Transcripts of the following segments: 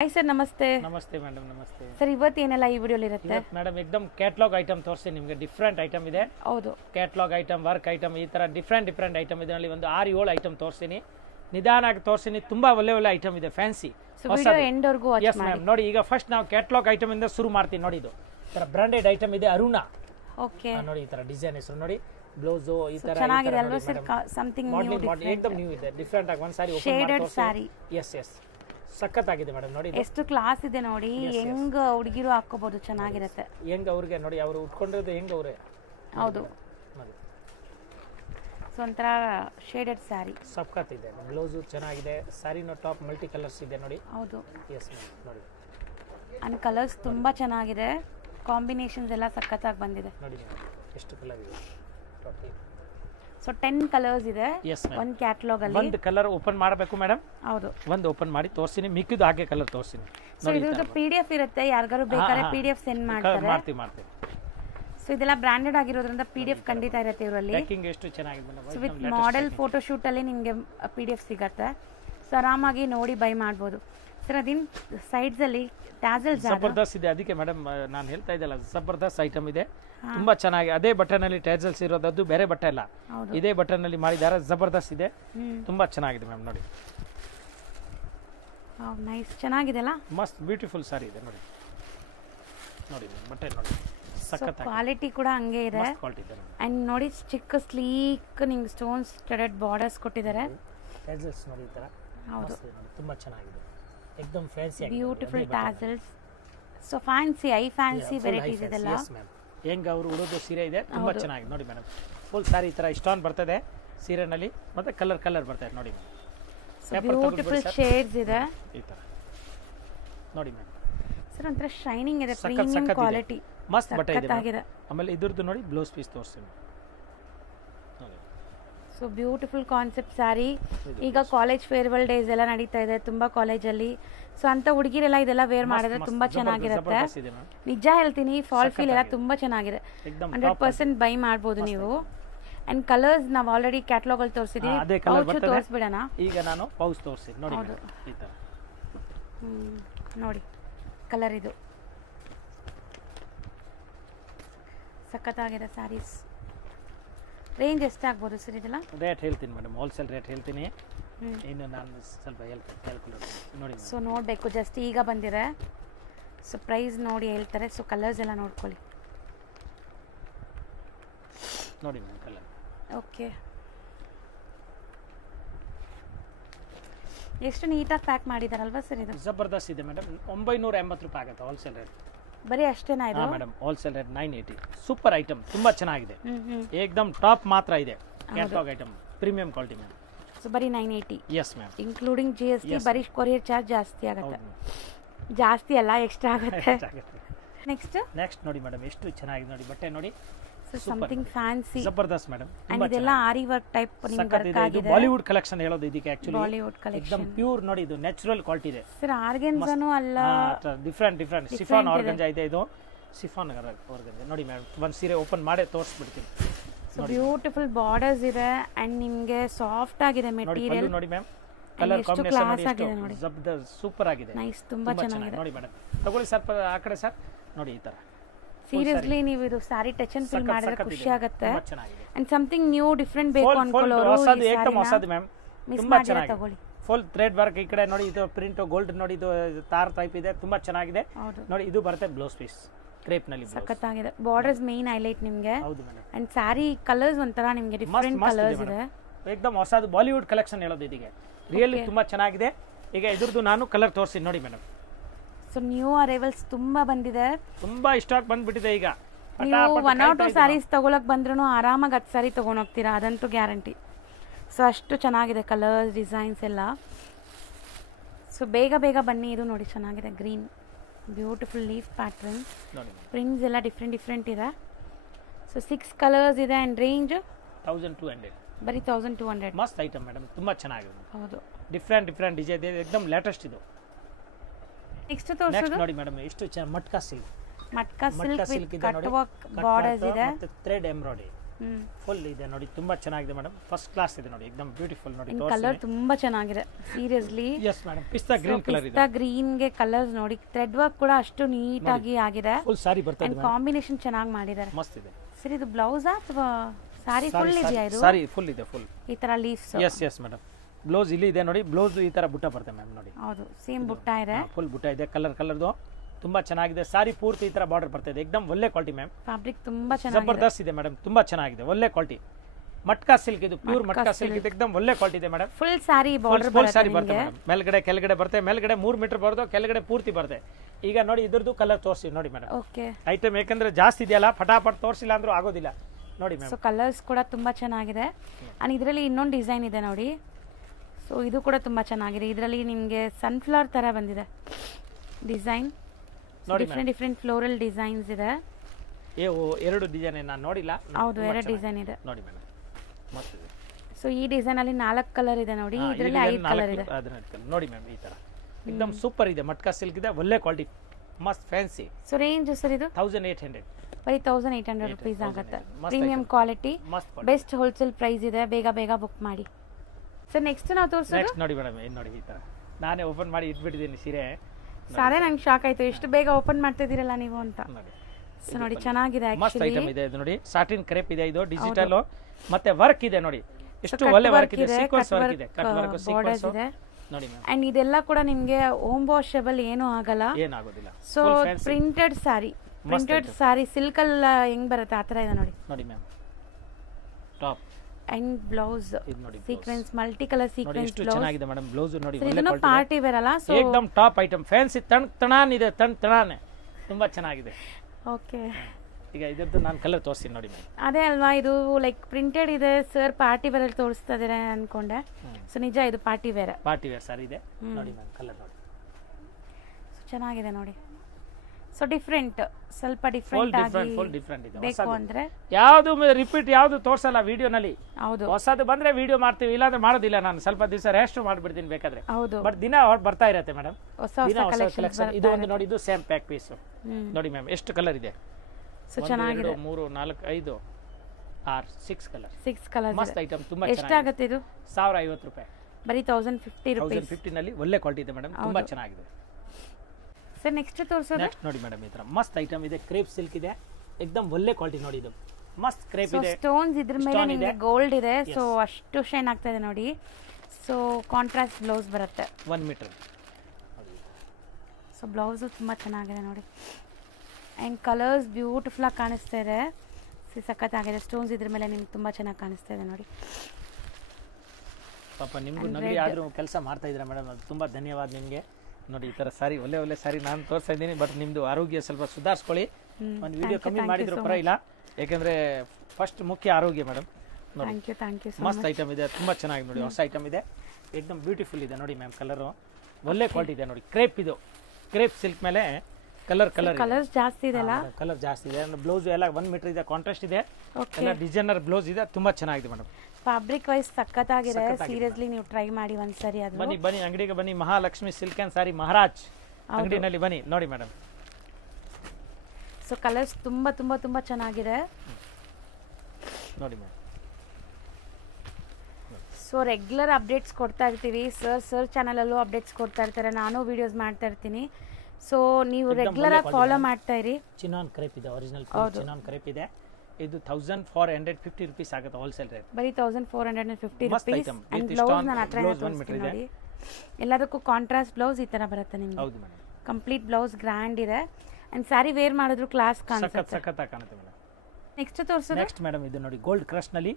Hi sir नमस्ते नमस्ते madam नमस्ते सर ಇವತ್ತು ಏನೆಲ್ಲ ಈ ವಿಡಿಯೋಲಿ ಇರುತ್ತೆ मैडम एकदम कैटलॉग ಐಟಮ್ ತೋರಿಸಿ ನಿಮಗೆ ಡಿಫರೆಂಟ್ ಐಟಮ್ ಇದೆ ಹೌದು कैटलॉग ಐಟಮ್ ವರ್ಕ್ ಐಟಮ್ ಈ ತರ ಡಿಫರೆಂಟ್ ಐಟಮ್ ಇದರಲ್ಲಿ ಒಂದು 6 7 ಐಟಮ್ ತೋರಿಸ್ತೀನಿ ನಿಧಾನವಾಗಿ ತೋರಿಸ್ತೀನಿ ತುಂಬಾ ಒಳ್ಳೆ ಐಟಮ್ ಇದೆ ಫ್ಯಾನ್ಸಿ ಸೊ ವಿಡಿಯೋ ಎಂಡ್ ವರೆಗೂ ವಾಚ್ ಯೆಸ್ ಮ್ಯಾಮ್ ನೋಡಿ ಈಗ ಫಸ್ಟ್ ನಾವು कैटलॉग ಐಟಮ್ ಇಂದ ಶುರು ಮಾಡ್ತೀನಿ ನೋಡಿ ಇದು ತರ ಬ್ರಾಂಡೆಡ್ ಐಟಮ್ ಇದೆ ಅರುಣಾ ಓಕೆ ನೋಡಿ ಈ ತರ ಡಿಸೈನ್ ಹೆಸರು ನೋಡಿ ಬ್ಲೌಸ್ ಈ ತರ ಚೆನ್ನಾಗಿದೆ ಅಲ್ವಾ ಸರ್ ಸಮಥಿಂಗ್ ನ್ಯೂ एकदम ನ್ಯೂ ಇದೆ ಡಿಫರೆಂಟ್ ಆಗಿ ಒಂದು ಸಾರಿ ಓಪನ್ ಶೇಡೆಡ್ ಸಾರಿ ಯೆಸ್ ಸಕ್ಕತ್ತಾಗಿದೆ ಮೇಡಮ್ ನೋಡಿ ಎಷ್ಟು ಕ್ಲಾಸ್ ಇದೆ ನೋಡಿ ಹೆಂಗ್ ಹುಡುಗಿರು ಹಾಕೋಬಹುದು ಚೆನ್ನಾಗಿರುತ್ತೆ ಹೆಂಗ್ ಅವ್ರಿಗೆ ನೋಡಿ ಅವರು ಉಟ್ಕೊಂಡಿರೋದು ಹೆಂಗ್ ಅವರೇ ಹೌದು ಸೊ ಒಂಥರ ಶೇಡೆಡ್ ಸಾರಿ ಸಕ್ಕತ್ತಿದೆ ಬ್ಲೌಸ್ ಚೆನ್ನಾಗಿದೆ ಸಾರಿನ ಟಾಪ್ ಮಲ್ಟಿ ಕಲರ್ಸ್ ಇದೆ ನೋಡಿ ಹೌದು ಎಸ್ ಮ್ಯಾಮ್ ನೋಡಿ ಅಂಡ್ ಕಲರ್ಸ್ ತುಂಬಾ ಚೆನ್ನಾಗಿದೆ ಕಾಂಬಿನೇಷನ್ಸ್ ಎಲ್ಲ ಸಕ್ಕತ್ತಾಗಿ ಬಂದಿದೆ ನೋಡಿ ಎಷ್ಟು ಕಲರ್ ಇದೆ ಸೊ 10 ಕಲರ್ಸ್ ಇದೆ Yes, ma'am. ಒಂದು ಕ್ಯಾಟಲಾಗ್ ಅಲ್ಲಿ ಒಂದು ಕಲರ್ ಓಪನ್ ಮಾಡಬೇಕು ಮೇಡಮ್ ಹೌದು ಒಂದು ಓಪನ್ ಮಾಡಿ ತೋರಿಸ್ತೀನಿ ಮಿಕ್ಕಿದ್ದು ಹಾಗೆ ಕಲರ್ ತೋರಿಸ್ತೀನಿ ಸೊ ಇದ್ರದ್ದು PDF ಇರುತ್ತೆ ಯಾರಿಗಾರು ಬೇಕಾದ್ರೆ PDF ಸೆಂಡ್ ಮಾಡ್ತಾರೆ ಮಾಡ್ತೀವಿ ಸೊ ಇದೆಲ್ಲ ಬ್ರಾಂಡೆಡ್ ಆಗಿರೋದ್ರಿಂದ PDF ಖಂಡಿತ ಇರುತ್ತೆ ಇವರಲ್ಲಿ ಪ್ಯಾಕಿಂಗ್ ಎಷ್ಟು ಚೆನ್ನಾಗಿದೆ madam so with model photo shoot ಅಲ್ಲಿ ನಿಮಗೆ PDF ಸಿಗುತ್ತೆ ಸೊ ಆರಾಮಾಗಿ ನೋಡಿ ಬೈ ಮಾಡಬಹುದು ಸರ್ ಅದಿನ್ ಸೈಡ್ಸ್ ಅಲ್ಲಿ ಟ್ಯಾಸಲ್ಸ್ ಜಬರ್ದಸ್ತ್ ಇದೆ ಅದಕ್ಕೆ ಮೇಡಮ್ ನಾನು ಹೇಳ್ತಾ ಇದ್ದಲ್ಲ ಜಬರ್ದಸ್ತ್ ಐಟಮ್ ಇದೆ ತುಂಬಾ ಚೆನ್ನಾಗಿ ಅದೇ ಬಟನ್ ಅಲ್ಲಿ ಟ್ಯಾಸಲ್ಸ್ ಇರೋದು ಬೇರೆ ಬಟ್ಟೆ ಅಲ್ಲ ಇದೇ ಬಟನ್ ಅಲ್ಲಿ ಮಾಡಿದ್ದಾರೆ ಜಬರ್ದಸ್ತ್ ಇದೆ ತುಂಬಾ ಚೆನ್ನಾಗಿದೆ ಮ್ಯಾಮ್ ನೋಡಿ ನೈಸ್ ಚೆನ್ನಾಗಿದೆಲ್ಲ ಮಸ್ತ್ ಬ್ಯೂಟಿಫುಲ್ ಸಾರಿ ಇದೆ ನೋಡಿ ನೋಡಿ ಬಟ್ಟೆ ನೋಡಿ ಸಖತ್ ಕ್ವಾಲಿಟಿ ಕೂಡ ಹಂಗೆ ಇದೆ ಕ್ವಾಲಿಟಿ ಇದೆ ಅಂಡ್ ನೋಡಿ ಚಿಕ್ಕ ಸ್ಲೀಕ್ ನಿಂಗೆ ಸ್ಟೋನ್ಸ್ ಸ್ಟಡೆಡ್ ಬಾರ್ಡರ್ಸ್ ಕೊಟ್ಟಿದ್ದಾರೆ ಟ್ಯಾಸಲ್ಸ್ ನೋಡಿ ಈ ತರ ಹೌದು ತುಂಬಾ ಚೆನ್ನಾಗಿದೆ एकदम ಫ್ಯಾನ್ಸಿ ಆಗಿದೆ beautiful tassels so fancy I fancy varieties ಇದೆಲ್ಲ ಹೆಂಗ ಅವರು ಉಡೋದು ಸೀರೆ ಇದೆ ತುಂಬಾ ಚೆನ್ನಾಗಿದೆ ನೋಡಿ ಮೇಡಮ್ ಫುಲ್ ಸಾರಿ ಈ ತರ ಸ್ಟೋನ್ ಬರ್ತದೆ ಸೀರೆನಲ್ಲಿ ಮತ್ತೆ ಕಲರ್ ಬರ್ತದೆ ನೋಡಿ ಬ್ಯೂಟಿಫುಲ್ ಶೇಡ್ಸ್ ಇದೆ ಈ ತರ ನೋಡಿ ಮೇಡಮ್ ಸರ್ ಒಂಥರ ಶೈನಿಂಗ್ ಇದೆ ಪ್ರೀಮಿಯಂ ಕ್ವಾಲಿಟಿ ಮಸ್ತ್ ಬಟ್ಟೆ ಇದೆ ಆಮೇಲೆ ಇದ್ರದ್ದು ನೋಡಿ ಬ್ಲೌಸ್ ಪೀಸ್ ತೋರಿಸ್ತೀನಿ ಸೊ ಬ್ಯೂಟಿಫುಲ್ ಕಾನ್ಸೆಪ್ಟ್ ಸ್ಯಾರಿ ಈಗ ಕಾಲೇಜ್ ಫೇರ್ವೆಲ್ ಡೇಸ್ ಎಲ್ಲ ನಡೀತಾ ಇದೆ ತುಂಬಾ ಕಾಲೇಜಲ್ಲಿ ಸೊ ಅಂತ ಹುಡುಗಿರೆಲ್ಲ ಇದೆಲ್ಲ ವೇರ್ ಮಾಡಿದ್ರೆ ತುಂಬಾ ಚೆನ್ನಾಗಿರುತ್ತೆ ನಿಜ ಹೇಳ್ತೀನಿ ಫಾಲ್ ಫೀಲ್ ಎಲ್ಲ ತುಂಬಾ ಚೆನ್ನಾಗಿದೆ 100% ಬೈ ಮಾಡಬಹುದು ನೀವು ಅಂಡ್ ಕಲರ್ಸ್ ನಾವು ಆಲ್ರೆಡಿ ಕ್ಯಾಟಲಾಗ್ ಅಲ್ಲಿ ತೋರಿಸಿದೀವಿ ಪೌಚ್ ತೋರಿಸ್ಬಿಡೋಣ ಈಗ ನಾನು ಪೌಚ್ ತೋರಿಸ್ತೀನಿ ನೋಡಿ ಈ ತರ ನೋಡಿ ಕಲರ್ ಇದು ಸಖತ್ತಾಗಿದೆ ಸ್ಯಾರೀಸ್ ರೇಂಜ್ ಎಷ್ಟಾಗ್ಬೋದು ಸರ್ ಇದೆಲ್ಲ ರೇಟ್ ಹೇಳ್ತೀನಿ ಮೇಡಮ್ ಹೋಲ್ಸೇಲ್ ರೇಟ್ ಹೇಳ್ತೀನಿ ಇನ್ನು ನಾನು ಸ್ವಲ್ಪ ಕ್ಯಾಲ್ಕುಲೇಟ್ ನೋಡಿ ಸೊ ನೋಡಬೇಕು ಜಸ್ಟ್ ಈಗ ಬಂದಿದೆ ಸೊ ಪ್ರೈಸ್ ನೋಡಿ ಹೇಳ್ತಾರೆ ಸೊ ಕಲರ್ಸ್ ಎಲ್ಲ ನೋಡ್ಕೊಳ್ಳಿ ನೋಡಿ ಮೇಡಮ್ ಕಲರ್ ಓಕೆ ಎಷ್ಟು ನೀಟಾಗಿ ಪ್ಯಾಕ್ ಮಾಡಿದಾರಲ್ವಾ ಸರ್ ಇದು ಜಬರ್ದಸ್ತ್ ಇದೆ ಮೇಡಮ್ 980 ರೂಪಾಯಿ ಆಗುತ್ತೆ ಹೋಲ್ಸೇಲ್ ರೇಟ್ ಬರೀ ಅಷ್ಟೇನಾ ಇದು madam wholesale rate 980 super item ತುಂಬಾ ಚೆನ್ನಾಗಿದೆ ಏಕದಮ್ ಟಾಪ್ ಮಾತ್ರ ಇದೆ catalogue item premium quality ma'am so ಬರೀ 980 ಎಸ್ ಮ್ಯಾಮ್ ಇನ್ಕ್ಲೂಡಿಂಗ್ GST ಬರೀ ಕೊರಿಯರ್ ಚಾರ್ಜ್ ಜಾಸ್ತಿ ಆಗುತ್ತೆ ಜಾಸ್ತಿ ಅಲ್ಲ ಎಕ್ಸ್ಟ್ರಾ ಆಗುತ್ತೆ ನೆಕ್ಸ್ಟ್ ನೋಡಿ ಮೇಡಮ್ ಎಷ್ಟು ಚೆನ್ನಾಗಿದೆ ನೋಡಿ ಬಟ್ಟೆ ನೋಡಿ ಸೊ ಸಮಥಿಂಗ್ ಫ್ಯಾನ್ಸಿ ಜಬರ್ದಸ್ತ್ ಮೇಡಮ್ ಅಂಡ್ ಇದೆಲ್ಲ ಆರಿ ವರ್ಕ್ ಟೈಪ್ ನಿಮಗೆ ವರ್ಕ್ ಆಗಿದೆ ಬಾಲಿವುಡ್ ಕಲೆಕ್ಷನ್ ಹೇಳೋದು ಇದಕ್ಕೆ ಆಕ್ಚುಲಿ ಬಾಲಿವುಡ್ ಕಲೆಕ್ಷನ್ एकदम ಪ್ಯೂರ್ ನೋಡಿ ಇದು ನ್ಯಾಚುರಲ್ ಕ್ವಾಲಿಟಿ ಇದೆ ಸರ್ ಆರ್ಗನ್ಜಾನು ಅಲ್ಲ ಡಿಫರೆಂಟ್ ಸಿಫಾನ್ ಆರ್ಗಂಜಾ ಇದೆ ಇದು ಸಿಫಾನ್ ಆರ್ಗಂಜಾ ನೋಡಿ ಮೇಡಮ್ ಒಂದು ಸೀರೆ ಓಪನ್ ಮಾಡಿ ತೋರಿಸ್ಬಿಡ್ತೀನಿ ಸೊ ಬ್ಯೂಟಿಫುಲ್ ಬಾರ್ಡರ್ಸ್ ಇದೆ ಅಂಡ್ ನಿಮಗೆ ಸಾಫ್ಟ್ ಆಗಿದೆ ಮೆಟೀರಿಯಲ್ ನೋಡಿ ಮ್ಯಾಮ್ ಕಲರ್ ಕಾಂಬಿನೇಷನ್ ನೋಡಿ ಜಬರ್ದಸ್ತ್ ಸೂಪರ್ ಆಗಿದೆ ನೈಸ್ ತುಂಬಾ ಚೆನ್ನಾಗಿದೆ ನೋಡಿ ಮೇಡಮ್ ತಗೊಳ್ಳಿ ಸರ್ ಆ ಕಡೆ ಸರ್ ನೋಡಿ ಈ ತರ ಸೀರಿಯಸ್ಲಿ ನೀವು ಇದು ಸಾರಿ ಟಚ್ ಅಂಡ್ ಫೀಲ್ ಮಾಡಿದ್ರೆ ಖುಷಿ ಆಗುತ್ತೆ ಅಂಡ್ ಸಮಥಿಂಗ್ ನ್ಯೂ ಡಿಫರೆಂಟ್ ಬೇಕು ಅನ್ಕೊಳ್ಳೋರು ಹೊಸದು ಏಕದಮ್ ಹೊಸದು ಮ್ಯಾಮ್ ತುಂಬಾ ಚೆನ್ನಾಗಿದೆ ತಗೊಳ್ಳಿ ಫುಲ್ ಥ್ರೆಡ್ ವರ್ಕ್ ಈ ಕಡೆ ನೋಡಿ ಇದು ಪ್ರಿಂಟ್ ಗೋಲ್ಡ್ ನೋಡಿ ಇದು ತಾರ್ ಟೈಪ್ ಇದೆ ತುಂಬಾ ಚೆನ್ನಾಗಿದೆ ನೋಡಿ ಇದು ಬರುತ್ತೆ ಬ್ಲೌಸ್ ಪೀಸ್ ಕ್ರೇಪ್ ನಲ್ಲಿ ಸಖತ್ತಾಗಿದೆ ಬಾರ್ಡರ್ಸ್ ಮೇನ್ ಹೈಲೈಟ್ ನಿಮಗೆ ಹೌದು ಮೇಡಮ್ ಅಂಡ್ ಸಾರಿ ಕಲರ್ಸ್ ಒಂತರ ನಿಮಗೆ ಡಿಫರೆಂಟ್ ಕಲರ್ಸ್ ಇದೆ ಏಕದಮ್ ಹೊಸದು ಬಾಲಿವುಡ್ ಕಲೆಕ್ಷನ್ ಹೇಳೋದು ಇದಕ್ಕೆ ರಿಯಲಿ ತುಂಬಾ ಚೆನ್ನಾಗಿದೆ ಈಗ ಇದ್ರದ್ದು ನಾನು ಕಲರ್ ತೋರಿಸಿ ನೋಡಿ ಮೇಡಮ್ ಸೊ ನ್ಯೂ ಅರೈವಲ್ಸ್ ತುಂಬಾ ಬಂದಿದೆ ತುಂಬಾ ಸ್ಟಾಕ್ ಬಂದ್ಬಿಟ್ಟಿದೆ ಈಗ ನೀವು 1 or 2 ಸ್ಯಾರೀಸ್ ತಗೊಳಕ್ ಬಂದ್ರೂ ಆರಾಮಾಗಿ 10 ಸ್ಯಾರಿ ತಗೊಂಡು ಹೋಗ್ತೀರಾ ಅದಂತೂ ಗ್ಯಾರಂಟಿ ಸೊ ಅಷ್ಟು ಚೆನ್ನಾಗಿದೆ ಕಲರ್ಸ್ ಡಿಸೈನ್ಸ್ ಎಲ್ಲ ಸೊ ಬೇಗ ಬನ್ನಿ ಇದು ನೋಡಿ ಚೆನ್ನಾಗಿದೆ green beautiful leaf pattern prints ಎಲ್ಲ ಡಿಫ್ರೆಂಟ್ ಇದೆ ಸೊ 6 ಕಲರ್ಸ್ ಇದೆ ಅಂಡ್ ರೇಂಜ್ 1200 ಬರೀ 1200 ಮಸ್ತ್ ಐಟಮ್ ಮೇಡಮ್ ತುಂಬಾ ಚೆನ್ನಾಗಿದೆ ಹೌದು ಡಿಫರೆಂಟ್ ಡಿಸೈನ್ ಇದೆ एकदम ಲೇಟೆಸ್ಟ್ ಇದು ನೆಕ್ಸ್ಟ್ ತೋರಿಸೋದು ನೋಡಿ ಮೇಡಮ್ ಎಷ್ಟು matka silk with cut work borders ಇದೆ ಮತ್ತೆ ಥ್ರೆಡ್ ಎಂಬ್ರಾಯ್ಡರಿ ಫುಲ್ ಇದೆ ನೋಡಿ, ತುಂಬಾ ಚೆನ್ನಾಗಿದೆ ಮೇಡಮ್, ಫಸ್ಟ್ ಕ್ಲಾಸ್ ಇದೆ ನೋಡಿ, ಎಕ್ದಮ್ ಬ್ಯೂಟಿಫುಲ್ ನೋಡಿ. ಕಲರ್ ತುಂಬಾ ಚೆನ್ನಾಗಿದೆ ಸೀರಿಯಸ್ಲಿ. ಎಸ್ ಮೇಡಮ್, ಪಿಸ್ತಾ ಗ್ರೀನ್ ಕಲರ್ ಇದೆ. ಪಿಸ್ತಾ ಗ್ರೀನ್ ಗೆ ಕಲರ್ ನೋಡಿ, ಥ್ರೆಡ್ ವರ್ಕ್ ಕೂಡ ಅಷ್ಟು ನೀಟಾಗಿ ಆಗಿದೆ. ಫುಲ್ ಸಾರಿ ಬರ್ತದೆ, ಕಾಂಬಿನೇಷನ್ ಚೆನ್ನಾಗಿ ಮಾಡಿದ್ದಾರೆ, ಮಸ್ತ್ ಇದೆ. ಸರ್ ಇದು ಬ್ಲೌಸ್ ಅಥವಾ ಸಾರಿ ಫುಲ್ ಇದೆಯಾ? ಇದು ಸಾರಿ ಫುಲ್ ಇದೆ, ಫುಲ್ ಈ ತರ leaves. Yes yes madam, blouse ಇಲ್ಲಿ ಇದೆ ನೋಡಿ, ಬ್ಲೌಸ್ ಈ ತರ ಬುಟ್ಟ ಬರ್ತದೆ ಮ್ಯಾಮ್ ನೋಡಿ. ಹೌದು, ಸೇಮ್ ಬುಟ್ಟ ಇದೆ, ಫುಲ್ ಬುಟ್ಟ ಇದೆ, ಕಲರ್ದು ತುಂಬಾ ಚೆನ್ನಾಗಿದೆ. ಸಾರಿ ಪೂರ್ತಿ ಈ ತರ ಬಾರ್ಡರ್ ಬರ್ತದೆ, ಎಕ್ದಮ್ ಒಳ್ಳೆ ಕ್ವಾಲಿಟಿ ಮ್ಯಾಮ್. ಫ್ಯಾಬ್ರಿಕ್ ತುಂಬಾ ಚೆನ್ನಾಗಿದೆ, ಜಬರ್ದಸ್ತ್ ಇದೆ ಮೇಡಮ್, ತುಂಬಾ ಚೆನ್ನಾಗಿದೆ, ಒಳ್ಳೆ ಕ್ವಾಲಿಟಿ. ಮಟ್ಕಾ ಸಿಲ್ಕ್ ಇದು, ಪ್ಯೂರ್ ಮಟ್ಕಾ ಸಿಲ್ಕ್ ಇದು, ಎಕ್ದಮ್ ಒಳ್ಳೆ ಕ್ವಾಲಿಟಿ ಇದೆ ಮೇಡಮ್. ಫುಲ್ ಸಾರಿ ಬಾರ್ಡರ್ ಫುಲ್ ಸಾರಿ ಬರ್ತದೆ ಮೇಡಮ್, ಮೇಲ್ಗಡೆ ಕೆಳಗಡೆ ಬರ್ತದೆ, ಮೇಲ್ಗಡೆ 3 ಮೀಟರ್ ಬರೋದು, ಕೆಳಗಡೆ ಪೂರ್ತಿ ಬರ್ತದೆ. ಈಗ ನೋಡಿ ಇದ್ರದ್ದು ಕಲರ್ ತೋರಿಸಿ ನೋಡಿ ಮೇಡಮ್. ಓಕೆ, ಐಟಮ್ ಯಾಕಂದ್ರೆ ಜಾಸ್ತಿ ಇದೆಯಲ್ಲ, ಫಟಾಫಟ್ ತೋರಿಸಿಲ್ಲ ಅಂದ್ರೂ ಆಗೋದಿಲ್ಲ ನೋಡಿ ಮ್ಯಾಮ್. ಸೊ ಕಲರ್ಸ್ ಕೂಡ ತುಂಬಾ ಚೆನ್ನಾಗಿದೆ. ಅಂಡ್ ಇದರಲ್ಲಿ ಇನ್ನೊಂದು ಡಿಸೈನ್ ಇದೆ ನೋಡಿ, ಸೊ ಇದು ಕೂಡ ತುಂಬಾ ಚೆನ್ನಾಗಿದೆ. ಇದರಲ್ಲಿ ನಿಮಗೆ ಸನ್ಫ್ಲವರ್ ತರ ಬಂದಿದೆ ಡಿಸೈನ್, ಡಿಫ್ರೆಂಟ್ ಫ್ಲೋರಲ್ ಡಿಸೈನ್ಸ್ ಇದೆ. ಎರಡು ಡಿಸೈನ್ ನಾನು ನೋಡಿಲ್ಲ. ಹೌದು, ಎರಡು ಡಿಸೈನ್ ಇದೆ ನೋಡಿ ಮೇಡಮ್, ಮಸ್ತ್ ಇದೆ. ಸೊ ಈ ಡಿಸೈನ್ ಅಲ್ಲಿ 4 ಕಲರ್ ಇದೆ ನೋಡಿ, ಇದರಲ್ಲಿ 5 ಕಲರ್ ಇದೆ ನೋಡಿ ಮ್ಯಾಮ್. ಈ ತರ ಎಕ್ದಮ್ ಸೂಪರ್ ಇದೆ, ಮಟ್ಕಾ ಸಿಲ್ಕ್ ಇದೆ, ಒಳ್ಳೆ ಕ್ವಾಲಿಟಿ, ಮಸ್ತ್ ಫ್ಯಾನ್ಸಿ. ಸೊ ರೇಂಜ್ ಸರ್ ಇದು 1800, ಬರೀ 1800 rupees ಆಗುತ್ತೆ. Premium quality, best wholesale price ಇದೆ, ಬೇಗ ಬೇಗ ಬುಕ್ ಮಾಡಿ. ಸರ್ ನೆಕ್ಸ್ಟ್ ನಾವು ತೋರಿಸೋದು ನೆಕ್ಸ್ಟ್ ನೋಡಿ ಮೇಡಮ್, ಏನು ನೋಡಿ ಈ ತರ ನಾನೇ ಓಪನ್ ಮಾಡಿ ಇಟ್ಬಿಟ್ಟಿದ್ದೀನಿ ಸೀರೆ. ಸಾರೆ ನಂಗೆ ಶಾಕ್ ಆಯ್ತು, ಎಷ್ಟು ಬೇಗ ಓಪನ್ ಮಾಡ್ತಾ ಇದೀರಲ್ಲ ನೀವು ಅಂತ. ಸೊ ನೋಡಿ ಚೆನ್ನಾಗಿದೆ, ಮಸ್ತ್ ಐಟಮ್ ಇದೆ ಇದು ನೋಡಿ, ಸಾಟಿನ್ ಕ್ರೇಪ್ ಇದೆ, ಇದು ಡಿಜಿಟಲ್ ಮತ್ತೆ ವರ್ಕ್ ಇದೆ ನೋಡಿ, ಎಷ್ಟು ಒಳ್ಳೆ ವರ್ಕ್ ಇದೆ, ಸೀಕ್ವೆನ್ಸ್ ವರ್ಕ್ ಇದೆ, ಕಟ್ ವರ್ಕ್ ಸೀಕ್ವೆನ್ಸ್ ಇದೆ ನೋಡಿ ಮ್ಯಾಮ್. ಅಂಡ್ ಇದೆಲ್ಲ ಕೂಡ ನಿಮಗೆ ಹೋಮ್ ವಾಷಬಲ್ ಏನೂ ಆಗಲ್ಲ, ಏನಾಗೋದಿಲ್ಲ. ಸೊ ಪ್ರಿಂಟೆಡ್ ಸಾರಿ ಸಿಲ್ಕ್ ಅಲ್ಲಿ ಹೆಂಗ್ ಬರುತ್ತೆ ಆ ತರ ಇದೆ ನೋಡಿ. ನೋಡಿ ಮ್ಯಾಮ್, ಟಾಪ್ ಅಂಡ್ ಬ್ಲೌಸ್ ಇದು ನೋಡಿ, ಸೀಕ್ವೆನ್ಸ್ ಮಲ್ಟಿ ಕಲರ್ ಸೀಕ್ವೆನ್ಸ್ ಎಷ್ಟು ಚೆನ್ನಾಗಿದೆ ಮೇಡಮ್. ಬ್ಲೌಸ್ ನೋಡಿ, ಇದನ್ನು ಪಾರ್ಟಿ ವೇರ್ ಅಲ್ಲ, ಸೊ ಏಕದಮ್ ಟಾಪ್ ಐಟಮ್, ಫ್ಯಾನ್ಸಿ ತಣಾನ್ ಇದೆ, ತಣಾನೆ ತುಂಬಾ ಚೆನ್ನಾಗಿದೆ. ಓಕೆ, ಈಗ ಇದರದ್ದು ನಾನು ಕಲರ್ ತೋರಿಸ್ತೀನಿ ನೋಡಿ ಮ್ಯಾಮ್. ಅದೇ ಅಲ್ವಾ, ಇದು ಲೈಕ್ ಪ್ರಿಂಟೆಡ್ ಇದೆ ಸರ್, ಪಾರ್ಟಿ ವೇರ್ ಅಲ್ಲಿ ತೋರಿಸ್ತಾ ಇದ್ದಾರೆ ಅನ್ಕೊಂಡೆ. ಸೊ ನಿಜ ಇದು ಪಾರ್ಟಿ ವೇರ್ ಸಾರಿ ಇದೆ ನೋಡಿ ಮ್ಯಾಮ್, ಕಲರ್ ನೋಡಿ ಚೆನ್ನಾಗಿದೆ ನೋಡಿ. ಸೊ ಡಿಫ್ರೆಂಟ್, ಸ್ವಲ್ಪ ಡಿಫ್ರೆಂಟ್ ಆಗಿ ಬೇಕು ಅಂದ್ರೆ ಯಾವುದು ರಿಪೀಟ್ ಯಾವುದು ತೋರಿಸಲ್ಲ ವಿಡಿಯೋನಲ್ಲಿ. ಹೌದು, ಹೊಸದು ಬಂದ್ರೆ ವಿಡಿಯೋ ಮಾಡ್ತೀವಿ, ಇಲ್ಲಾಂದ್ರೆ ಮಾಡೋದಿಲ್ಲ. ನಾನು ಸ್ವಲ್ಪ ದಿವಸ ರೆಸ್ಟ್ ಮಾಡ್ಬಿಡ್ತೀನಿ ಬೇಕಾದ್ರೆ. ಹೌದು, ಬಟ್ ದಿನ ಬರ್ತಾ ಇರತ್ತೆ ಮೇಡಮ್, ಹೊಸ ಕಲೆಕ್ಷನ್. ಇದು ಒಂದು ನೋಡಿ, ಇದು ಸೇಮ್ ಪ್ಯಾಕ್ ಪೀಸ್ ನೋಡಿ ಮ್ಯಾಮ್, ಎಷ್ಟು ಕಲರ್ ಇದೆ. ಸೊ ಚೆನ್ನಾಗಿದೆ, 3 4 5 6 6 ಕಲರ್ ಮಸ್ತ್ ಐಟಮ್, ತುಂಬಾ ಎಷ್ಟಾಗುತ್ತೆ ಇದು? 1050 ರೂಪಾಯಿ, ಬರೀ 1050 rupees. 1050 ನಲ್ಲಿ ಒಳ್ಳೆ ಕ್ವಾಲಿಟಿ ಇದೆ ಮೇಡಮ್, ತುಂಬಾ ಚೆನ್ನಾಗಿದೆ. ಸರ್ ನೆಕ್ಸ್ಟ್ ತೋರಿಸೋದು ನೆಕ್ಸ್ಟ್ ನೋಡಿ ಮೇಡಮ್, ಈ ತರ ಮಸ್ತ್ ಐಟಮ್ ಇದೆ, ಕ್ರೇಪ್ ಸಿಲ್ಕ್ ಇದೆ, ಎಕ್ದಮ್ ಒಳ್ಳೆ ಕ್ವಾಲಿಟಿ ನೋಡಿ. ಇದು ಮಸ್ತ್ ಕ್ರೇಪ್ ಇದೆ, ಸ್ಟೋನ್ಸ್ ಇದ್ರ ಮೇಲೆ ನಿಮಗೆ ಗೋಲ್ಡ್ ಇದೆ, ಸೊ ಅಷ್ಟು ಶೈನ್ ಆಗ್ತಾ ಇದೆ ನೋಡಿ. ಸೊ ಕಾಂಟ್ರಾಸ್ಟ್ ಬ್ಲೌಸ್ ಬರುತ್ತೆ 1 ಮೀಟರ್. ಸೊ ಬ್ಲೌಸ್ ತುಂಬಾ ಚೆನ್ನಾಗಿದೆ ನೋಡಿ, ಅಂಡ್ ಕಲರ್ಸ್ ಬ್ಯೂಟಿಫುಲ್ ಆಗಿ ಕಾಣಿಸ್ತಾ ಇದೆ, ಸಖತ್ತಾಗಿದೆ. ಸ್ಟೋನ್ಸ್ ಇದ್ರ ಮೇಲೆ ನಿಮ್ಗೆ ತುಂಬಾ ಚೆನ್ನಾಗಿ ಕಾಣಿಸ್ತಾ ಇದೆ ನೋಡಿ. ಪಾಪ ನಿಮ್ಗೂ ನಮಗೆ ಆದ್ರೂ ಕೆಲಸ ಮಾಡ್ತಾ ಇದ್ದೀರಾ ಮೇಡಮ್, ಅದು ತುಂಬಾ ಧನ್ಯವಾದ ನಿಮಗೆ. ನೋಡಿ ಈ ತರ ಸಾರಿ ಒಳ್ಳೆ ಸಾರಿ ನಾನು ತೋರಿಸ್ತಾ ಇದ್ದೀನಿ, ಬಟ್ ನಿಮ್ದು ಆರೋಗ್ಯ ಸ್ವಲ್ಪ ಸುಧಾರಿಸ್ಕೊಳ್ಳಿ. ಒಂದು ವಿಡಿಯೋ ಕಮ್ಮಿ ಮಾಡಿದ್ರು ಪರವಾಗಿಲ್ಲ, ಯಾಕಂದ್ರೆ ಫಸ್ಟ್ ಮುಖ್ಯ ಆರೋಗ್ಯ ಮೇಡಮ್. ನೋಡಿ ಮಸ್ತ್ ಐಟಮ್ ಇದೆ, ತುಂಬಾ ಚೆನ್ನಾಗಿ ನೋಡಿ, ಹೊಸ ಐಟಮ್ ಇದೆ, ಎಕ್ದಮ್ ಬ್ಯೂಟಿಫುಲ್ ಇದೆ ನೋಡಿ ಮ್ಯಾಮ್. ಕಲರು ಒಳ್ಳೆ ಕ್ವಾಲಿಟಿ ಇದೆ ನೋಡಿ, ಕ್ರೇಪ್ ಇದು, ಕ್ರೇಪ್ ಸಿಲ್ಕ್ ಮೇಲೆ ಕಲರ್ಸ್ ಜಾಸ್ತಿ ಇದೆ ಅಲ್ಲ, ಕಲರ್ ಜಾಸ್ತಿ ಇದೆ. ಬ್ಲೌಸ್ ಎಲ್ಲ 1 ಮೀಟರ್ ಇದೆ, ಕಾಂಟ್ರಾಸ್ಟ್ ಇದೆ, ಎಲ್ಲ ಡಿಸೈನರ್ ಬ್ಲೌಸ್ ಇದೆ, ತುಂಬಾ ಚೆನ್ನಾಗಿದೆ ಮೇಡಮ್. ಫ್ಯಾಬ್ರಿಕ್ ವೈಸ್ ಸಖತ್ತಾಗಿದೆ, ಸೀರಿಯಸ್ಲಿ ನೀವು ಟ್ರೈ ಮಾಡಿ ಒಂದ್ಸರಿ. ಅದು ಬನ್ನಿ ಅಂಗಡಿಗೆ ಬನ್ನಿ, ಮಹಾಲಕ್ಷ್ಮಿ ಸಿಲ್ಕ್ ಅಂಡ್ ಸಾರಿ ಮಹಾರಾಜ್ ಅಂಗಡಿನಲ್ಲಿ ಬನ್ನಿ ನೋಡಿ ಮೇಡಮ್. ಸೊ ಕಲರ್ಸ್ ತುಂಬಾ ತುಂಬಾ ತುಂಬಾ ಚೆನ್ನಾಗಿದೆ ನೋಡಿ ಮ್ಯಾಮ್. ಸೊ ರೆಗ್ಯುಲರ್ ಅಪ್ಡೇಟ್ಸ್ ಕೊಡ್ತಾ ಇರ್ತೀವಿ, ಸರ್ ಚಾನಲಲ್ಲೂ ಅಪ್ಡೇಟ್ಸ್ ಕೊಡ್ತಾ ಇರ್ತಾರೆ, ನಾನು ವಿಡಿಯೋಸ್ ಮಾಡ್ತಾ ಇರ್ತೀನಿ. ಸೊ ನೀವು ರೆಗ್ಯುಲರ್ ಆಗಿ ಫಾಲೋ ಮಾಡ್ತಾ ಇರಿ. ಚಿನಾನ್ ಕ್ರೇಪ್ ಇದೆ, ಒರಿಜಿನಲ್ ಚಿನಾನ್ ಕ್ರೇಪ್ ಇದೆ, ಇದು 1450 ರೂಪೀಸ್ ಆಗುತ್ತೆ ಹೋಲ್ಸೇಲ್ ರೇಟ್, ಬರೀ 1450 ರೂಪೀಸ್. ಅಂಡ್ ಬ್ಲೌಸ್ ನಾನು ಹತ್ರ ನೋಡಿ, ಎಲ್ಲದಕ್ಕೂ ಕಾಂಟ್ರಾಸ್ಟ್ ಬ್ಲೌಸ್ ಈ ತರ ಬರುತ್ತೆ ನಿಮ್ಗೆ. ಹೌದು ಮೇಡಮ್, ಕಂಪ್ಲೀಟ್ ಬ್ಲೌಸ್ ಗ್ರ್ಯಾಂಡ್ ಇದೆ, ಅಂಡ್ ಸ್ಯಾರಿ ವೇರ್ ಮಾಡಿದ್ರು ಕ್ಲಾಸ್ ಕಾಣುತ್ತೆ, ಸಖತ್ತಾಗಿ ಕಾಣುತ್ತೆ ಮೇಡಮ್. ನೆಕ್ಸ್ಟ್ ತೋರಿಸೋದು. ನೆಕ್ಸ್ಟ್ ಮೇಡಮ್ ಇದು ನೋಡಿ, ಗೋಲ್ಡ್ ಕ್ರಶ್ ನಲ್ಲಿ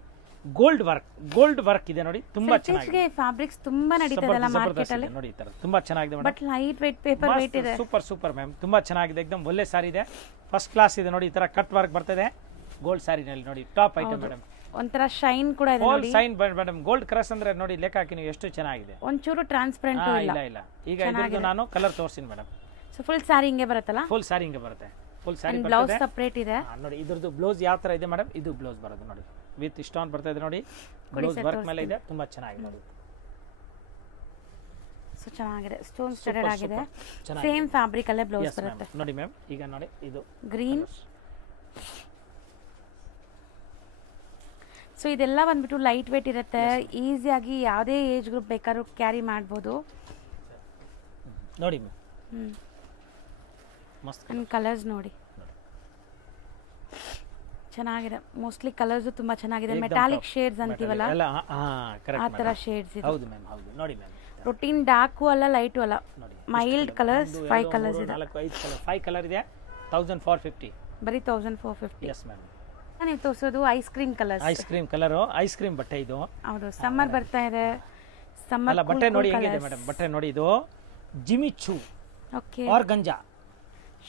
ಗೋಲ್ಡ್ ವರ್ಕ್ ಇದೆ ನೋಡಿ, ತುಂಬಾ ಚೆನ್ನಾಗಿದೆ. ಫ್ಯಾಬ್ರಿಕ್ಸ್ ತುಂಬಾ ನಡೀತದಲ್ಲ ಮಾರ್ಕೆಟ್ ಅಲ್ಲಿ ನೋಡಿ, ಈ ತರ ತುಂಬಾ ಚೆನ್ನಾಗಿದೆ madam. But light weight paper weight ಇದೆ, ಸೂಪರ್ ಮ್ಯಾಮ್, ತುಂಬಾ ಚೆನ್ನಾಗಿದೆ, ಎಕ್ದಮ್ ಒಳ್ಳೆ ಸಾರಿ ಇದೆ, ಫಸ್ಟ್ ಕ್ಲಾಸ್ ಇದೆ ನೋಡಿ. ಈ ತರ ಕಟ್ ವರ್ಕ್ ಬರ್ತದೆ ಗೋಲ್ಡ್ ಸಾರಿನಲ್ಲಿ ನೋಡಿ, ಟಾಪ್ ಐಟಮ್ ಮೇಡಮ್. ಒಂಥರ ಶೈನ್ ಕೂಡ ಇದೆ ನೋಡಿ, ಶೈನ್ ಮೇಡಮ್. ಗೋಲ್ಡ್ ಕ್ರಶ್ ಅಂದ್ರೆ ನೋಡಿ ಲೆಕ್ಕ ಹಾಕಿ ನೀವು ಎಷ್ಟು ಚೆನ್ನಾಗಿದೆ, ಒಂಚೂರು ಟ್ರಾನ್ಸ್ಪರೆಂಟ್ ಇಲ್ಲ. ಈಗ ಇದಕ್ಕೆ ನಾನು ಕಲರ್ ತೋರಿಸ್ತೀನಿ ಮೇಡಮ್. ಸೊ ಫುಲ್ ಸಾರಿ ಹಿಂಗೆ ಬರುತ್ತಲ್ಲ, ಫುಲ್ ಸಾರಿ ಹಿಂಗೆ ಬರುತ್ತೆ, ಫುಲ್ ಸಾರಿ ಬ್ಲೌಸ್ ಸಪರೇಟ್ ಇದೆ ನೋಡಿ. ಇದ್ರದ್ದು ಬ್ಲೌಸ್ ಯಾವ ತರ ಇದೆ ಮೇಡಮ್, ಇದು ಬ್ಲೌಸ್ ಬರೋದು ನೋಡಿ, ವಿತ್ ಸ್ಟೋನ್ ಬರ್ತಾ ಇದೆ ನೋಡಿ, ಬ್ಲೌಸ್ ವರ್ಕ್ ಮೇಲೆ ಇದೆ, ತುಂಬಾ ಚೆನ್ನಾಗಿದೆ ನೋಡಿ. ಸೊ ಚೆನ್ನಾಗಿದೆ, ಸ್ಟೋನ್ ಸ್ಟಡೆಡ್ ಆಗಿದೆ, ಸೇಮ್ ಫ್ಯಾಬ್ರಿಕ್ ಅಲ್ಲೇ ಬ್ಲೌಸ್ ಬರುತ್ತೆ ನೋಡಿ ಮ್ಯಾಮ್. ಈಗ ನೋಡಿ ಇದು ಗ್ರೀನ್, ಸೊ ಇದೆಲ್ಲ ಬಂದ್ಬಿಟ್ಟು ಲೈಟ್ ವೇಟ್ ಇರುತ್ತೆ, ಈಸಿಯಾಗಿ ಯಾವುದೇ ಏಜ್ ಗ್ರೂಪ್ ಬೇಕಾದ್ರೂ ಕ್ಯಾರಿ ಮಾಡ್ಬೋದು. ನೋಡಿ ಮಸ್ತ್ ಅಂಡ್ ಕಲರ್ಸ್ ನೋಡಿ ಚೆನ್ನಾಗಿದೆ. ಮೋಸ್ಟ್ಲಿ ಕಲರ್ಸ್ ತುಂಬಾ ಚೆನ್ನಾಗಿದೆ. ಮೆಟಾಲಿಕ್ ಶೇಡ್ಸ್ ಅಂತೀವಲ್ಲ ಆ ತರ ಶೇಡ್ಸ್ ಇದೆ. ಹೌದು ಮ್ಯಾಮ್, ಹೌದು. ನೋಡಿ ಮ್ಯಾಮ್, ಪ್ರೋಟೀನ್ ಡಾರ್ಕು ಅಲ್ಲ ಲೈಟು ಅಲ್ಲ, ಮೈಲ್ಡ್ ಕಲರ್ಸ್. 5 ಕಲರ್ಸ್ ಇದೆ. 5 ಕಲರ್ ಇದೆ. 1450 ಬರೀ 1450. Yes ma'am. ನೀವು ತೋರಿಸೋದು ice cream colours. Ice cream colour, ice cream ಬಟ್ಟೆ ಇದು. ಹೌದು, ಸಮ್ಮರ್ ಬರ್ತಾ ಇದೆ. ಸಮ್ಮರ್ ಅಲ್ಲ ಬಟ್ಟೆ ನೋಡಿ ಹೆಂಗಿದೆ ಮೇಡಮ್, ಬಟ್ಟೆ ನೋಡಿ ಇದು ಜಿಮ್ಮಿ ಚೂ. ಓಕೆ, ಆರ್ಗಂಜಾ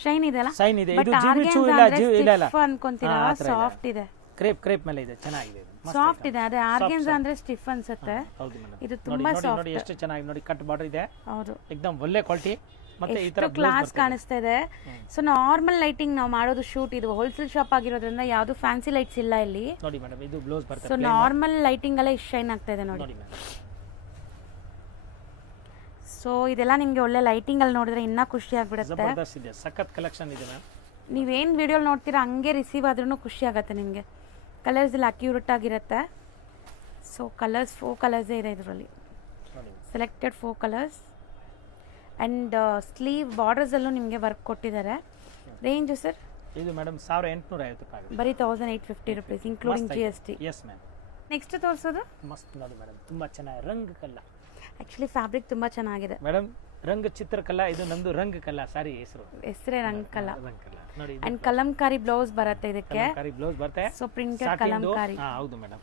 ಶೈನ್ ಇದೆ ಅಲ್ಲ? ಶೈನ್ ಇದೆ. ಇದು ಜಿಮ್ಮಿ ಚೂ ಇಲ್ಲ, ಇಲ್ಲ ಅನ್ಕೊಂತೀರಾ? ಸಾಫ್ಟ್ ಇದೆ, ಕ್ರೇಪ್ ಮೇಲೆ ಇದೆ, ಚೆನ್ನಾಗಿದೆ, ಸಾಫ್ಟ್ ಇದೆ. ಅದೇ ಆರ್ಗೆನ್ಸಾ ಅಂದ್ರೆ ಸ್ಟಿಫ್ ಅನ್ಸುತ್ತೆ. ಹೌದು ಮೇಡಮ್, ಇದು ತುಂಬಾ ಸಾಫ್ಟ್. ನೋಡಿ ಎಷ್ಟು ಚೆನ್ನಾಗಿ ನೋಡಿ, ಕಟ್ ಬಾರ್ಡರ್ ಇದೆ. ಹೌದು, एकदम ಒಳ್ಳೆ ಕ್ವಾಲಿಟಿ. ಮತ್ತೆ ಈ ತರ ಕ್ಲಾಸ್ ಕಾಣಿಸ್ತಾ ಇದೆ. ಸೊ ನಾರ್ಮಲ್ ಲೈಟಿಂಗ್ ನಾವು ಮಾಡೋದು ಶೂಟ್, ಇದು ಹೋಲ್ಸೇಲ್ ಶಾಪ್ ಆಗಿರೋದ್ರಿಂದ ಯಾವುದು ಫ್ಯಾನ್ಸಿ ಲೈಟ್ಸ್ ಇಲ್ಲ ಇಲ್ಲಿ. ನೋಡಿ ಮೇಡಮ್, ಇದು ಬ್ಲೌಸ್ ಬರ್ತದೆ. ಸೊ ನಾರ್ಮಲ್ ಲೈಟಿಂಗ್ ಅಲ್ಲೇ ಶೈನ್ ಆಗ್ತಾ ಇದೆ ನೋಡಿ. ಸೊ ಇದೆಲ್ಲ ನಿಮ್ಗೆ ಒಳ್ಳೆ ಲೈಟಿಂಗ್ ಅಲ್ಲಿ ನೋಡಿದ್ರೆ ಇನ್ನೂ ಖುಷಿ ಆಗ್ಬಿಡುತ್ತೆ. ಜಬರ್ದಸ್ತ್ ಇದೆ, ಸಖತ್ ಕಲೆಕ್ಷನ್ ಇದೆ ಮ್ಯಾಮ್. ನೀವೇನು ವಿಡಿಯೋ ನೋಡ್ತೀರಾ ಹಂಗೆ ರಿಸೀವ್ ಆದ್ರೂ ಖುಷಿ ಆಗುತ್ತೆ ನಿಮಗೆ. ಕಲರ್ಸ್ ಎಲ್ಲ ಅಕ್ಯೂರೇಟ್ ಆಗಿರುತ್ತೆ. ಸೊ ಕಲರ್ಸ್ 4 ಕಲರ್ಸೇ ಇದೆ ಇದರಲ್ಲಿ, ಸೆಲೆಕ್ಟೆಡ್ 4 ಕಲರ್ಸ್. ಆ್ಯಂಡ್ ಸ್ಲೀವ್ ಬಾರ್ಡರ್ಸಲ್ಲೂ ನಿಮಗೆ ವರ್ಕ್ ಕೊಟ್ಟಿದ್ದಾರೆ. Range sir? ಇದು ಮೇಡಮ್ 1850 ರೂಪಾಯಿ, ಬರೀ 1850 rupees including GST. Yes ma'am. Next ತೋರಿಸೋದು ಮಸ್ತ್ ನೋಡಿ ಮೇಡಮ್, ತುಂಬಾ ಚೆನ್ನಾಗಿ ರಂಗ್ ಕಲ್ಲ. ಆ್ಯಕ್ಚುಲಿ ಫ್ಯಾಬ್ರಿಕ್ ತುಂಬ ಚೆನ್ನಾಗಿದೆ ಮೇಡಮ್. ರಂಗ್ ಚಿತ್ರಕಲಾ, ಇದು ನಮ್ದು ರಂಗ್ ಕಲ್ಲ ಸಾರಿ ಹೆಸರೇ ರಂಗ್ ಕಲ್ಲ. ನೋಡಿ, ಅಂಡ್ ಕಲಂಕಾರಿ ಬ್ಲೌಸ್ ಬರುತ್ತೆ ಇದಕ್ಕೆ. ಕಲಂಕಾರಿ ಬ್ಲೌಸ್ ಬರುತ್ತೆ. So printed Kalamkari. ಹೌದು ಮೇಡಮ್.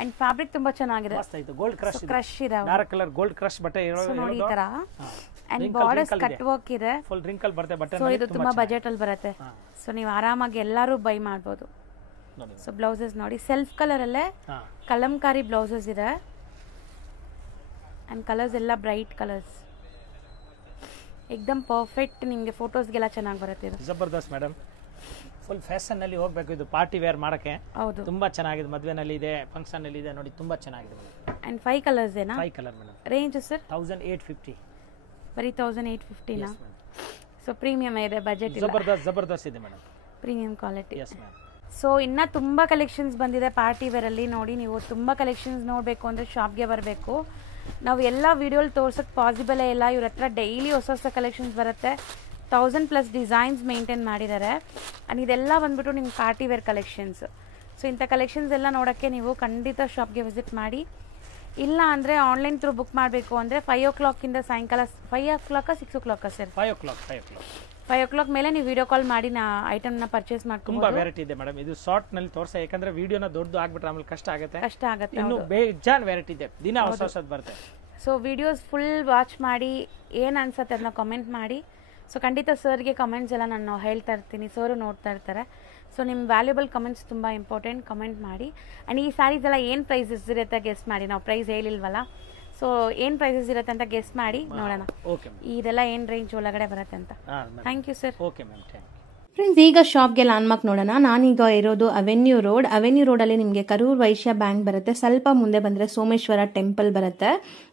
ಅಂಡ್ ಫ್ಯಾಬ್ರಿಕ್ ತುಂಬಾ ಚೆನ್ನಾಗಿದೆ. ಮಸ್ತ್ ಆಯ್ತು. ಗೋಲ್ಡ್ ಕ್ರಶ್ ಕ್ರಶ್ ಇದೆ, ಡಾರ್ಕ್ ಕಲರ್ ಗೋಲ್ಡ್ ಕ್ರಶ್ ಬಟ್ಟೆ ಇರೋದು. ನೋಡಿ ಈ ತರ. ಅಂಡ್ ಬಾರ್ಡರ್ಸ್ ಕಟ್ ವರ್ಕ್ ಇದೆ, ಫುಲ್ ರಿಂಕಲ್ ಬರುತ್ತೆ ಬಟ್ಟೆ. ಸೊ ಇದು ತುಂಬಾ ಬಜೆಟ್ ಅಲ್ಲಿ ಬರುತ್ತೆ. ಸೊ ನೀವು ಆರಾಮಾಗಿ ಎಲ್ಲರೂ ಬೈ ಮಾಡಬಹುದು. ಸೊ ಬ್ಲೌಸಸ್ ನೋಡಿ, ಸೆಲ್ಫ್ ಕಲರ್ ಅಲ್ಲೇ ಕಲಂಕಾರಿ ಬ್ಲೌಸಸ್ ಇದೆ. ಅಂಡ್ ಕಲರ್ಸ್ ಎಲ್ಲ ಬ್ರೈಟ್ ಕಲರ್ಸ್, ಎಕ್ದಮ್ ಪರ್ಫೆಕ್ಟ್. ನಿಮಗೆ ಫೋಟೋಸ್ಗೆಲ್ಲ ಚೆನ್ನಾಗಿ ಬರುತ್ತೆ ಇದು. ಜಬರ್ದಸ್ತ್ ಮೇಡಮ್, ಫುಲ್ ಫ್ಯಾಷನ್ ನಲ್ಲಿ ಹೋಗ್ಬೇಕು ಇದು, ಪಾರ್ಟಿ ವೇರ್ ಮಾಡಕ್ಕೆ. ಹೌದು, ತುಂಬಾ ಚೆನ್ನಾಗಿದೆ. ಮದುವೆನಲ್ಲಿ ಇದೆ, ಫಂಕ್ಷನ್ ಅಲ್ಲಿ ಇದೆ, ನೋಡಿ ತುಂಬಾ ಚೆನ್ನಾಗಿದೆ. ಅಂಡ್ 5 ಕಲರ್ಸ್ ಏನಾ? 5 ಕಲರ್ ಮೇಡಮ್. Range sir? 1850. ಬರೀ 1850 ನಾ? ಸೊ ಪ್ರೀಮಿಯಂ ಇದೆ, ಬಜೆಟ್ ಇಲ್ಲ. ಜಬರ್ದಸ್ತ್ ಇದೆ madam, premium quality. Yes ma'am. So ಇನ್ನ ತುಂಬಾ ಕಲೆಕ್ಷನ್ಸ್ ಬಂದಿದೆ ಪಾರ್ಟಿ ವೇರ್ ಅಲ್ಲಿ. ನೋಡಿ, ನೀವು ತುಂಬಾ ಕಲೆಕ್ಷನ್ಸ್ ನೋಡಬೇಕು ಅಂದ್ರೆ ಶಾಪ್ಗೆ ಬರಬೇಕು. ನಾವು ಎಲ್ಲ ವಿಡಿಯೋಲಿ ತೋರ್ಸೋಕ್ಕೆ ಪಾಸಿಬಲೇ ಇಲ್ಲ. ಇವ್ರ ಹತ್ರ ಡೈಲಿ ಹೊಸ ಕಲೆಕ್ಷನ್ಸ್ ಬರುತ್ತೆ. 1000+ ಡಿಸೈನ್ಸ್ ಮೇಂಟೈನ್ ಮಾಡಿದ್ದಾರೆ. ಆ್ಯಂಡ್ ಇದೆಲ್ಲ ಬಂದ್ಬಿಟ್ಟು ನಿಮ್ಮ ಪಾರ್ಟಿ ವೇರ್ ಕಲೆಕ್ಷನ್ಸ್. ಸೊ ಇಂಥ ಕಲೆಕ್ಷನ್ಸ್ ಎಲ್ಲ ನೋಡೋಕ್ಕೆ ನೀವು ಖಂಡಿತ ಶಾಪ್ಗೆ ವಿಸಿಟ್ ಮಾಡಿ. ಇಲ್ಲ ಅಂದರೆ ಆನ್ಲೈನ್ ಥ್ರೂ ಬುಕ್ ಮಾಡಬೇಕು ಅಂದರೆ 5 o'clock ಸಾಯಂಕಾಲ 5 o'clock 6 o'clock sir? 5 o'clock. 5 o'clock ಮೇಲೆ ನೀವು ವಿಡಿಯೋ ಕಾಲ್ ಮಾಡಿ ಐಟಮ್ನ ಪರ್ಚೇಸ್ ಮಾಡ್ಕೊಂಡು. ತುಂಬಾ ವೆರೈಟಿ ಇದೆ ಮೇಡಮ್. ಇದು ಶಾರ್ಟ್ ನಲ್ಲಿ ತೋರ್ಸ, ಯಾಕಂದ್ರೆ ವಿಡಿಯೋನ ದೊಡ್ಡದು ಆಗ್ಬಿಟ್ರೆ ಆಮೇಲೆ ಕಷ್ಟ ಆಗುತ್ತೆ. ಇನ್ನು ಬೇಜಾನ್ ವೆರೈಟಿ ಇದೆ, ದಿನ ಹೊಸದು ಬರುತ್ತೆ. ಸೊ ವಿಡಿಯೋಸ್ ಫುಲ್ ವಾಚ್ ಮಾಡಿ ಏನು ಅನ್ಸುತ್ತೆ ಅದನ್ನ ಕಮೆಂಟ್ ಮಾಡಿ. ಸೊ ಖಂಡಿತ ಸರ್ಗೆ ಕಮೆಂಟ್ಸ್ ಎಲ್ಲ ನಾನು ಹೇಳ್ತಾ ಇರ್ತೀನಿ, ಸರು ನೋಡ್ತಾ ಇರ್ತಾರೆ. ಸೊ ನಿಮ್ಮ ವ್ಯಾಲ್ಯೂಬಲ್ ಕಮೆಂಟ್ಸ್ ತುಂಬ ಇಂಪಾರ್ಟೆಂಟ್, ಕಮೆಂಟ್ ಮಾಡಿ. ಆ್ಯಂಡ್ ಈ ಸ್ಯಾರೀಸ್ ಎಲ್ಲ ಏನು ಪ್ರೈಸಸ್ ಇರುತ್ತೆ ಗೆಸ್ ಮಾಡಿ. ನಾವು ಪ್ರೈಸ್ ಹೇಳಿಲ್ವಲ್ಲ, ಸೊ ಏನು ಪ್ರೈಸಸ್ ಇರುತ್ತೆ ಅಂತ ಗೆಸ್ ಮಾಡಿ ನೋಡೋಣ. ಇದೆಲ್ಲ ಏನು ರೇಂಜ್ ಒಳಗಡೆ ಬರುತ್ತೆ ಅಂತ. Thank you sir. Okay ma'am, thank you. Friends, ಈಗ ಶಾಪ್ಗೆ ಲ್ಯಾಂಡ್ಮಾರ್ಕ್ ನೋಡೋಣ. ನಾನೀಗ ಇರೋದು ಅವೆನ್ಯೂ ರೋಡಲ್ಲಿ ನಿಮಗೆ ಕರೂರ್ ವೈಶ್ಯ ಬ್ಯಾಂಕ್ ಬರುತ್ತೆ. ಸ್ವಲ್ಪ ಮುಂದೆ ಬಂದರೆ ಸೋಮೇಶ್ವರ ಟೆಂಪಲ್ ಬರುತ್ತೆ.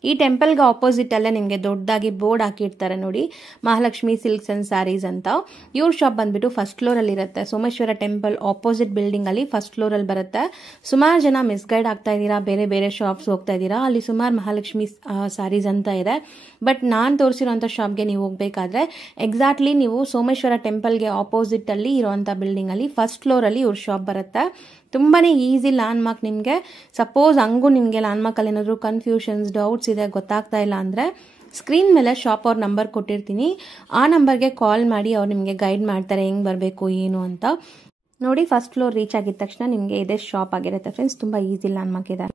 ಈ ಟೆಂಪಲ್ಗೆ ಆಪೋಸಿಟ್ ಅಲ್ಲೇ ನಿಮಗೆ ದೊಡ್ಡದಾಗಿ ಬೋರ್ಡ್ ಹಾಕಿರ್ತಾರೆ ನೋಡಿ, ಮಹಾಲಕ್ಷ್ಮಿ ಸಿಲ್ಕ್ಸ್ ಅಂಡ್ ಸ್ಯಾರೀಸ್ ಅಂತ. ಇವ್ರ ಶಾಪ್ ಬಂದ್ಬಿಟ್ಟು ಫಸ್ಟ್ ಫ್ಲೋರಲ್ಲಿ ಇರುತ್ತೆ. ಸೋಮೇಶ್ವರ ಟೆಂಪಲ್ ಆಪೋಸಿಟ್ ಬಿಲ್ಡಿಂಗ್ ಅಲ್ಲಿ ಫಸ್ಟ್ ಫ್ಲೋರಲ್ಲಿ ಬರುತ್ತೆ. ಸುಮಾರು ಜನ ಮಿಸ್ಗೈಡ್ ಆಗ್ತಾ ಇದ್ದೀರಾ, ಬೇರೆ ಬೇರೆ ಶಾಪ್ಸ್ ಹೋಗ್ತಾ ಇದ್ದೀರಾ. ಅಲ್ಲಿ ಸುಮಾರು ಮಹಾಲಕ್ಷ್ಮಿ ಸ್ಯಾರೀಸ್ ಅಂತ ಇದೆ. ಬಟ್ ನಾನು ತೋರಿಸಿರೋಂಥ ಶಾಪ್ಗೆ ನೀವು ಹೋಗ್ಬೇಕಾದ್ರೆ ಎಕ್ಸಾಕ್ಟ್ಲಿ ನೀವು ಸೋಮೇಶ್ವರ ಟೆಂಪಲ್ಗೆ ಆಪೋಸಿಟ್ ಅಲ್ಲಿ ಇರುವಂತ ಬಿಲ್ಡಿಂಗ್ ಅಲ್ಲಿ ಫಸ್ಟ್ ಫ್ಲೋರ್ ಅಲ್ಲಿ ಇವ್ರ ಶಾಪ್ ಬರುತ್ತೆ. ತುಂಬಾನೇ ಈಸಿ ಲ್ಯಾಂಡ್ಮಾರ್ಕ್. ನಿಮಗೆ ಸಪೋಸ್ ಹಂಗೂ ನಿಮಗೆ ಲ್ಯಾಂಡ್ಮಾರ್ಕ್ ಅಲ್ಲಿ ಏನಾದ್ರು ಕನ್ಫ್ಯೂಷನ್ಸ್, ಡೌಟ್ಸ್ ಇದೆ, ಗೊತ್ತಾಗ್ತಾ ಇಲ್ಲ ಅಂದ್ರೆ ಸ್ಕ್ರೀನ್ ಮೇಲೆ ಶಾಪ್ ಅವ್ರ ನಂಬರ್ ಕೊಟ್ಟಿರ್ತೀನಿ. ಆ ನಂಬರ್ಗೆ ಕಾಲ್ ಮಾಡಿ ಅವ್ರು ನಿಮಗೆ ಗೈಡ್ ಮಾಡ್ತಾರೆ ಹೆಂಗ್ ಬರಬೇಕು ಏನು ಅಂತ. ನೋಡಿ, ಫಸ್ಟ್ ಫ್ಲೋರ್ ರೀಚ್ ಆಗಿದ ತಕ್ಷಣ ನಿಮಗೆ ಇದೇ ಶಾಪ್ ಆಗಿರುತ್ತೆ ಫ್ರೆಂಡ್ಸ್. ತುಂಬಾ ಈಸಿ ಲ್ಯಾಂಡ್ಮಾರ್ಕ್ ಇದೆ.